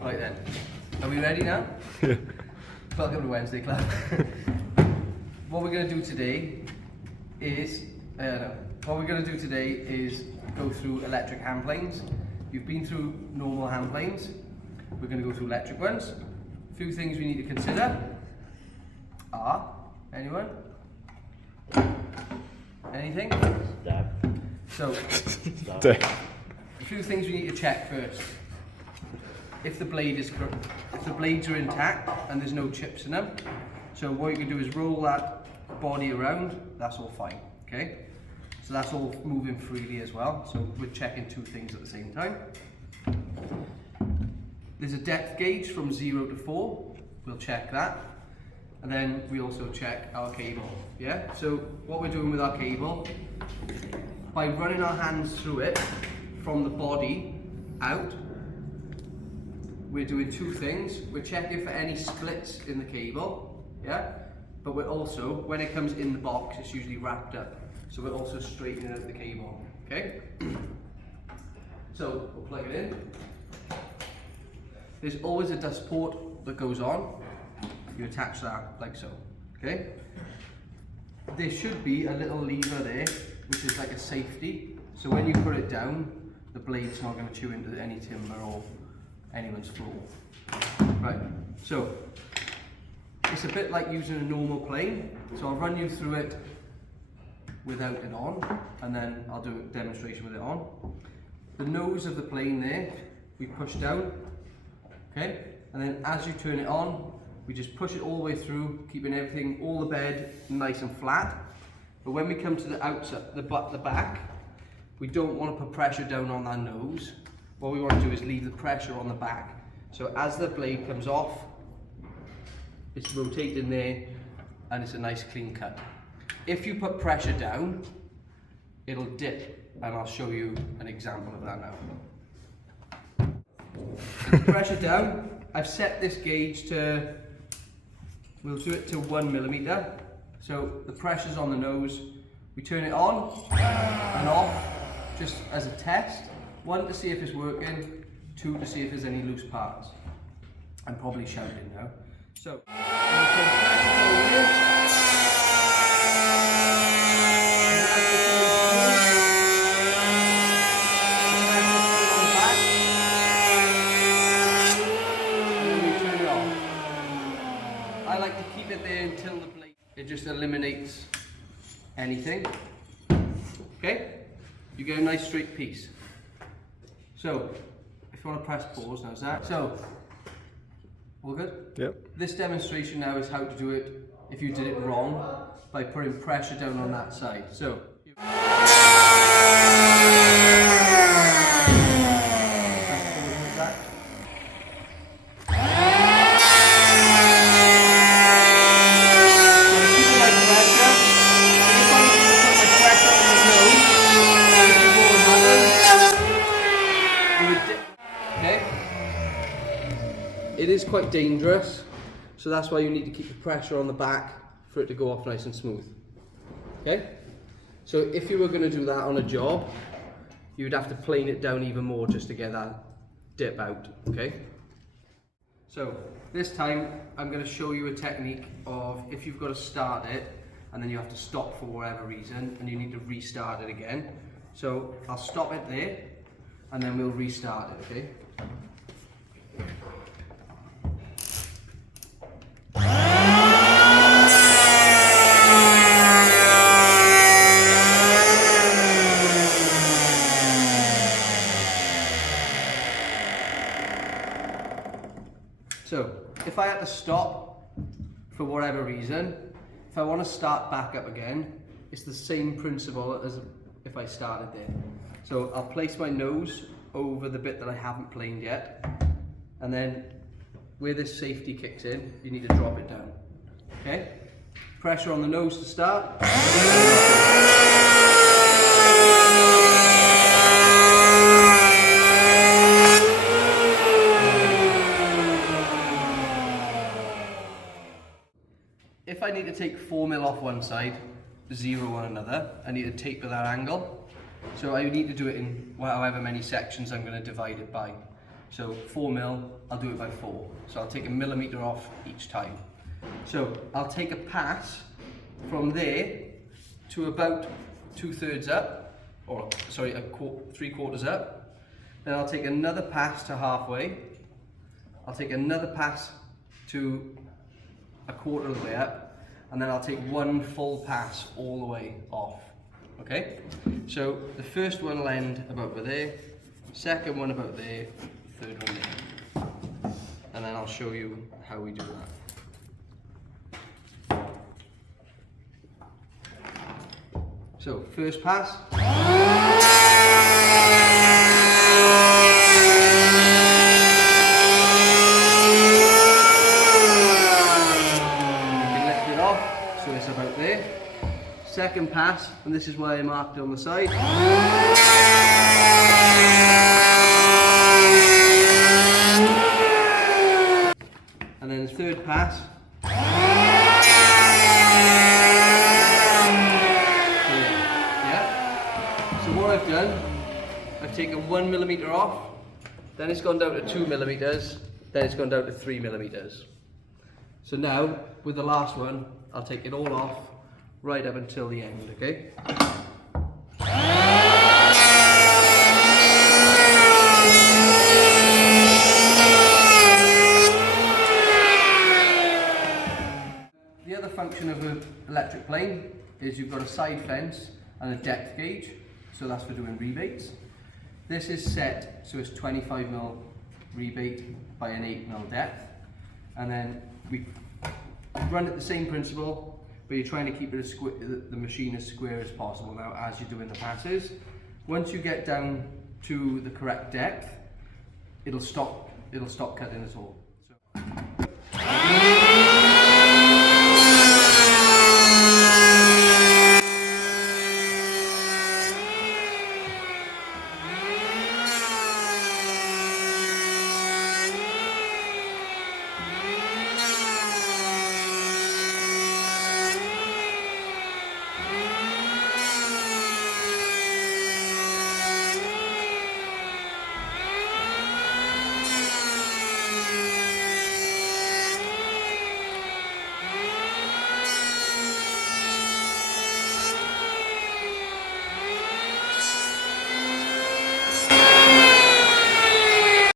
Right then, are we ready now? Welcome to Wednesday Club. What we're going to do today is, go through electric hand planes. You've been through normal hand planes. We're going to go through electric ones. A few things we need to consider are, anyone? Anything? Stab. So, Stab. a few things we need to check first. If the blades are intact and there's no chips in them, so what you can do is roll that body around. That's all fine. Okay, so that's all moving freely as well. So we're checking two things at the same time. There's a depth gauge from 0 to 4. We'll check that, and then we also check our cable. Yeah. So what we're doing with our cable, by running our hands through it from the body out, we're doing two things. We're checking for any splits in the cable, yeah? But we're also, when it comes in the box, it's usually wrapped up. So we're also straightening out the cable, okay? So we'll plug it in. There's always a dust port that goes on. You attach that like so, okay? There should be a little lever there, which is like a safety. So when you put it down, the blade's not going to chew into any timber or anyone's floor. Right, so it's a bit like using a normal plane. So I'll run you through it without it on, and then I'll do a demonstration with it on. The nose of the plane there, we push down, okay? And then as you turn it on, we just push it all the way through, keeping everything, all the bed nice and flat. But when we come to the outside, the back, we don't want to put pressure down on that nose. What we want to do is leave the pressure on the back. So as the blade comes off, it's rotating there and it's a nice clean cut. If you put pressure down, it'll dip, and I'll show you an example of that now. Pressure down, I've set this gauge to, we'll do it to 1 millimeter. So the pressure's on the nose. We turn it on and off just as a test. 1 to see if it's working, 2 to see if there's any loose parts. I'm probably shouting now. So, I like to keep it there until the blade, it just eliminates anything. Okay? You get a nice straight piece. So, if you want to press pause, now is that. So, all good? Yep. This demonstration now is how to do it if you did it wrong, by putting pressure down on that side. So, it is quite dangerous, so that's why you need to keep the pressure on the back for it to go off nice and smooth. Okay? So if you were going to do that on a job, you would have to plane it down even more just to get that dip out. Okay? So this time I'm going to show you a technique of if you've got to start it and then you have to stop for whatever reason and you need to restart it again. So I'll stop it there and then we'll restart it, okay? So, if I had to stop for whatever reason, if I want to start back up again, it's the same principle as if I started there. So I'll place my nose over the bit that I haven't planed yet, and then where this safety kicks in, you need to drop it down. Okay? Pressure on the nose to start. If I need to take 4 mil off one side, 0 on another, I need to taper that angle. So I need to do it in however many sections I'm going to divide it by. So 4 mil, I'll do it by 4. So I'll take a millimetre off each time. So I'll take a pass from there to about 2/3 up, or sorry, 3/4 up. Then I'll take another pass to halfway. I'll take another pass to 1/4 of the way up, and then I'll take one full pass all the way off. Okay? So the first one will end about there, second one about there, third one there. And then I'll show you how we do that. So, first pass. You can lift it off, so it's about there. Second pass, and this is why I marked it on the side. And then the third pass. What I've done, I've taken 1 millimetre off, then it's gone down to 2 millimetres, then it's gone down to 3 millimetres. So now, with the last one, I'll take it all off, right up until the end, okay? The other function of an electric plane is you've got a side fence and a depth gauge. So that's for doing rebates. This is set so it's 25mm rebate by an 8mm depth. And then we run it the same principle, but you're trying to keep it the machine as square as possible now as you're doing the passes. Once you get down to the correct depth, it'll stop cutting at all. So.